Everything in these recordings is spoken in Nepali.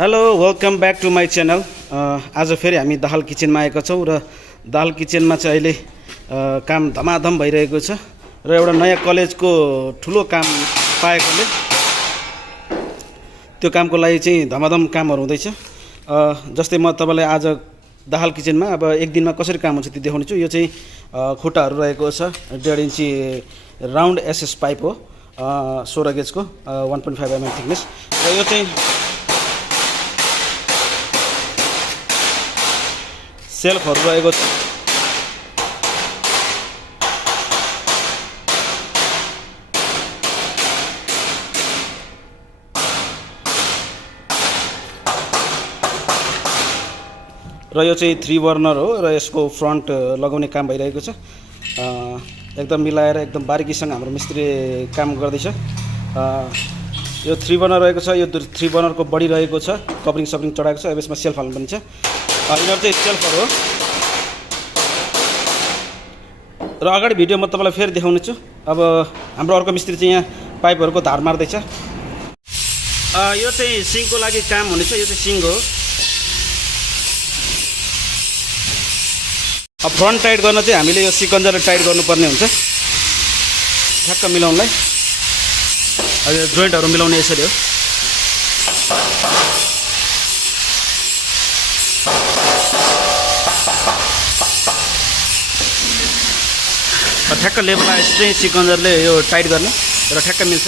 Hello welcome back to my channel. आज फेरि हामी दाहाल किचनमा आएका छौँ र दाहाल किचनमा चाहिँ अहिले काम धमाधम भइरहेको छ र एउटा नयाँ कलेजको ठुलो काम पाएकोले त्यो कामको लागि चाहिँ धमाधम कामहरू हुँदैछ। जस्तै म तपाईँलाई आज दाहाल किचनमा अब एक दिनमा कसरी काम हुन्छ त्यो देखाउने छु। यो चाहिँ खुट्टाहरू रहेको छ 1.5 इन्ची राउन्ड एसएस पाइप हो, 16 गेजको 1.5 mm थिकनेस र यो चाहिँ सेल्फहरू रहेको छ। र यो चाहिँ 3 बर्नर हो र यसको फ्रन्ट लगाउने काम भइरहेको छ। एकदम मिलाएर एकदम बारीकीसँग हाम्रो मिस्त्री काम गर्दैछ। यो 3 बर्नर रहेको छ। यो 3 बर्नरको बडी रहेको छ, कभरिङ सभरिङ चढाएको छ। अब यसमा सेल्फ हाल्नु पनि छ। यिनीहरू चाहिँ सेल्फहरू हो र अगाडि भिडियो म तपाईँलाई फेरि देखाउने छु। अब हाम्रो अर्को मिस्त्री चाहिँ यहाँ पाइपहरूको धार मार्दैछ। यो चाहिँ सिङको लागि काम हुनेछ। यो चाहिँ सिङ हो। अब फ्रन्ट टाइट गर्न चाहिँ हामीले यो सिकन्जरले टाइट गर्नुपर्ने हुन्छ ठ्याक्क मिलाउनलाई। यो जोइन्टहरू मिलाउने यसरी हो। ठ्याक्क लेभल आएपछि चाहिँ सिकन्जरले यो टाइट गर्ने र ठ्याक्क मिल्छ।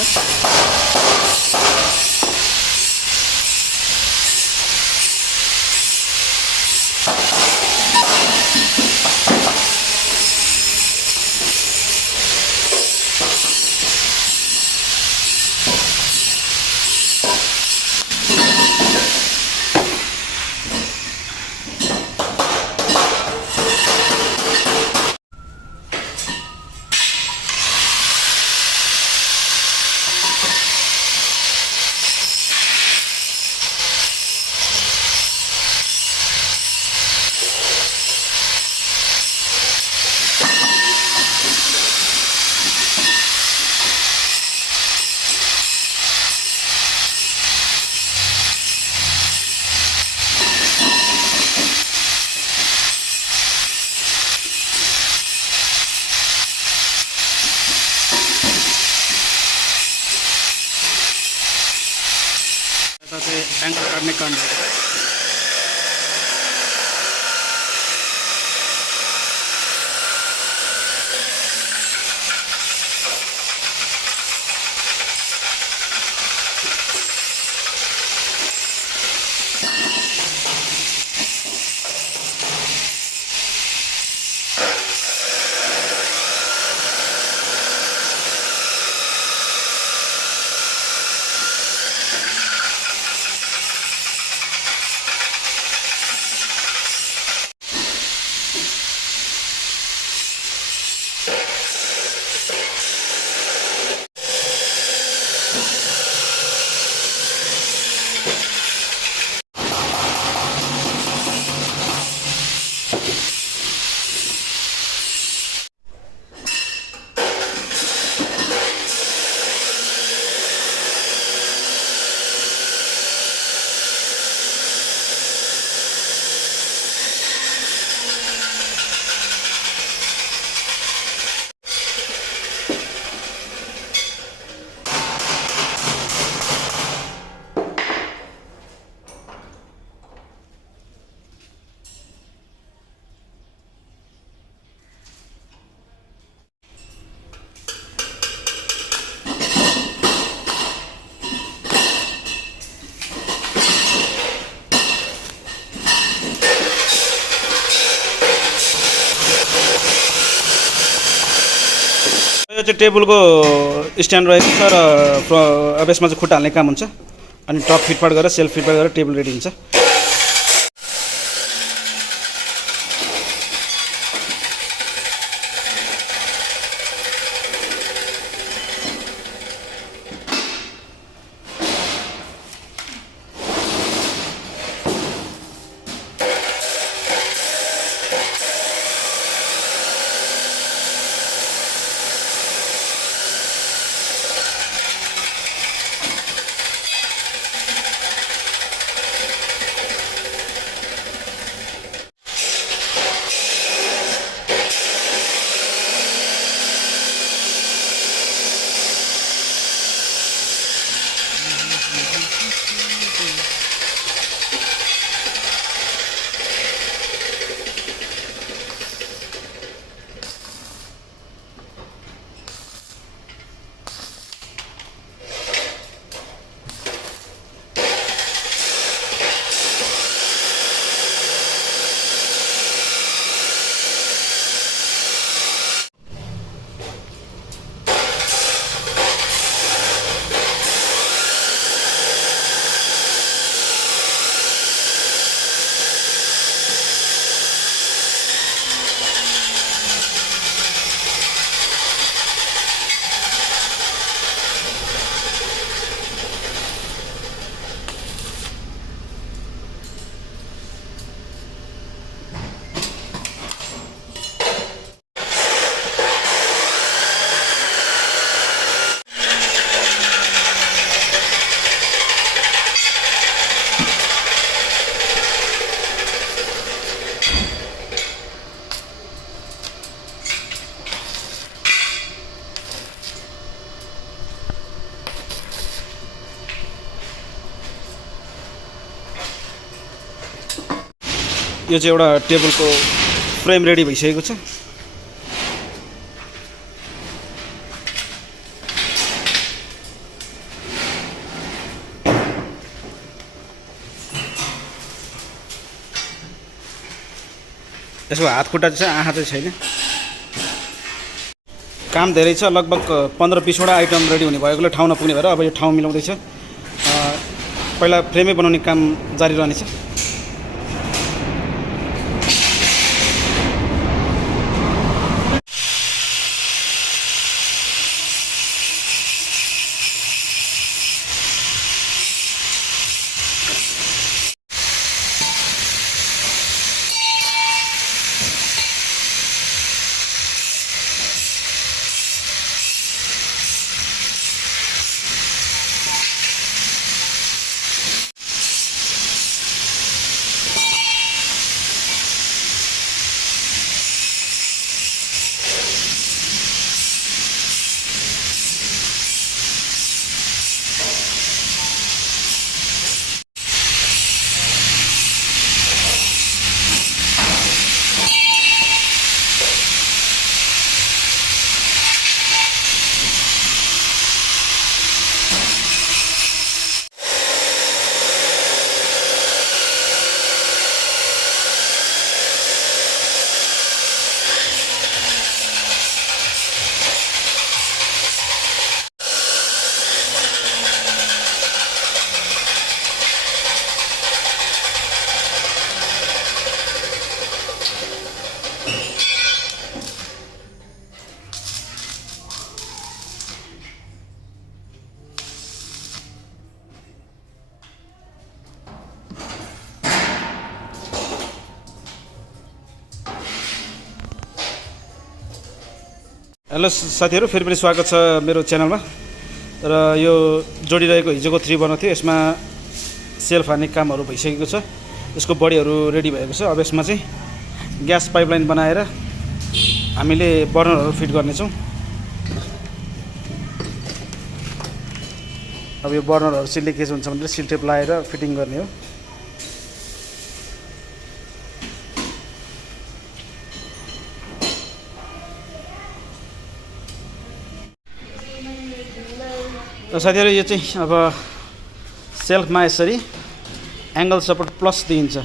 एंगल काट्ने काम रहेको छ। यो चाहिँ टेबलको स्ट्यान्ड रहेको छ र अब यसमा चाहिँ खुट्टा हाल्ने काम हुन्छ। अनि टप फिटपाट गरेर सेल्फ फिटपाट गरेर टेबल रेडी हुन्छ। यो चाहिँ एउटा टेबलको फ्रेम रेडी भइसकेको छ। यसको हात खुट्टा चाहिँ आँखा चाहिँ छैन। काम धेरै छ, लगभग 15-20वटा आइटम रेडी हुने भएकोले ठाउँ नपुग्ने भएर अब यो ठाउँ मिलाउँदैछ। पहिला फ्रेमै बनाउने काम जारी रहनेछ। हेलो साथीहरू, फेरि पनि स्वागत छ मेरो च्यानलमा। र यो जोडिरहेको हिजोको 3 बर्नर थियो, यसमा सेल्फ हान्ने कामहरू भइसकेको छ। यसको बडीहरू रेडी भएको छ। अब यसमा चाहिँ ग्यास पाइपलाइन बनाएर हामीले बर्नरहरू फिट गर्नेछौँ। अब यो बर्नरहरू चाहिँ लिकेज हुन्छ भनेर सिल टेप लगाएर फिटिङ गर्ने हो। र साथीहरू, यो चाहिँ अब सेल्फमा यसरी एङ्गल सपोर्ट प्लस दिइन्छ।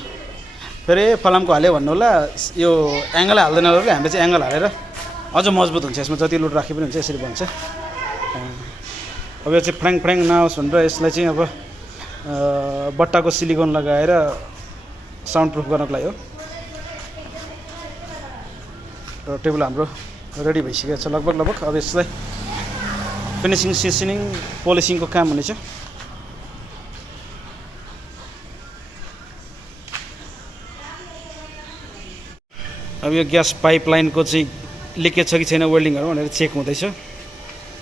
फेरि फलामको हाल्यो भन्नु होला, यो एङ्गल हाल्दैन होला, हामीले चाहिँ एङ्गल हालेर अझ मजबुत हुन्छ। यसमा जति लोड राखे पनि हुन्छ, यसरी बन्छ। अब यो चाहिँ फ्र्याङ फ्र्याङ नहोस् भनेर यसलाई चाहिँ अब बट्टाको सिलिकोन लगाएर साउन्ड प्रुफ गर्नको लागि हो। र टेबल हाम्रो रेडी भइसकेको छ लगभग। अब यसलाई फिनिसिङ, सिजनिङ, पोलिसिङको काम हुनेछ। अब यो ग्यास पाइपलाइनको चाहिँ लिकेज छ कि छैन वेल्डिङहरू भनेर चेक हुँदैछ।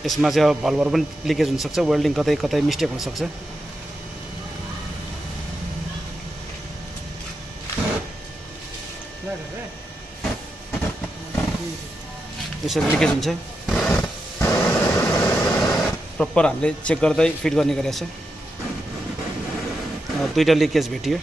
यसमा चाहिँ अब भल्भहरू पनि लिकेज हुनसक्छ, वेल्डिङ कतै कतै मिस्टेक हुनसक्छ। यसरी लिकेज हुन्छ, प्रपर हामीले चेक गर्दै फिट गर्ने गरेको छ। 2टा लिकेज भेटियो।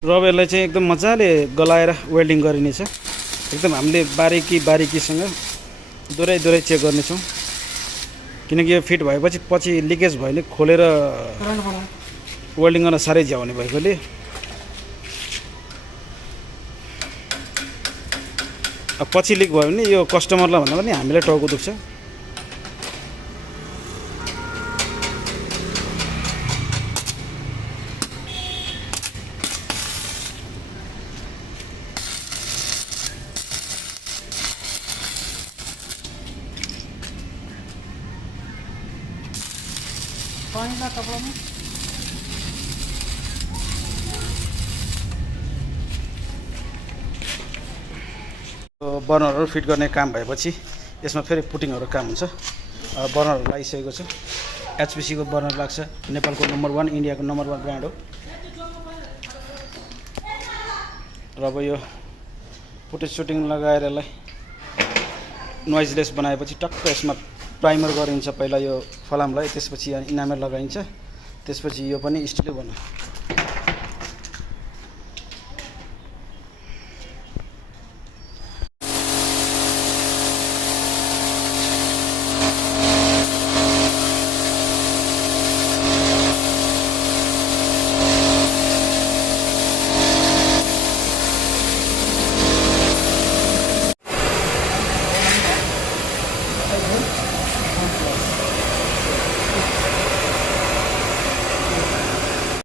र अब यसलाई चाहिँ एकदम मजाले गलाएर वेल्डिङ गरिनेछ। एकदम हामीले बारीकीसँग दोहोऱ्याइ चेक गर्नेछौँ, किनकि यो फिट भएपछि पछि लिकेज भयो भने खोलेर वेल्डिङ गर्न साह्रै झ्याउ हुने भएकोले अब पछि लिक भयो भने यो कस्टमरलाई भन्दा पनि हामीलाई टाउको दुख्छ। बर्नरहरू फिट गर्ने काम भएपछि यसमा फेरि पुटिङहरू काम हुन्छ। बर्नरहरू लागिसकेको छ। एचपिसीको बर्नर लाग्छ, नेपालको नम्बर 1, इन्डियाको नम्बर 1 ब्रान्ड हो। र अब यो फुटेज सुटिङ लगाएर यसलाई नोइजलेस बनाएपछि टक्क यसमा प्राइमर गरिन्छ पहिला यो फलामलाई, त्यसपछि इनामर लगाइन्छ, त्यसपछि यो पनि स्टिल बन्यो।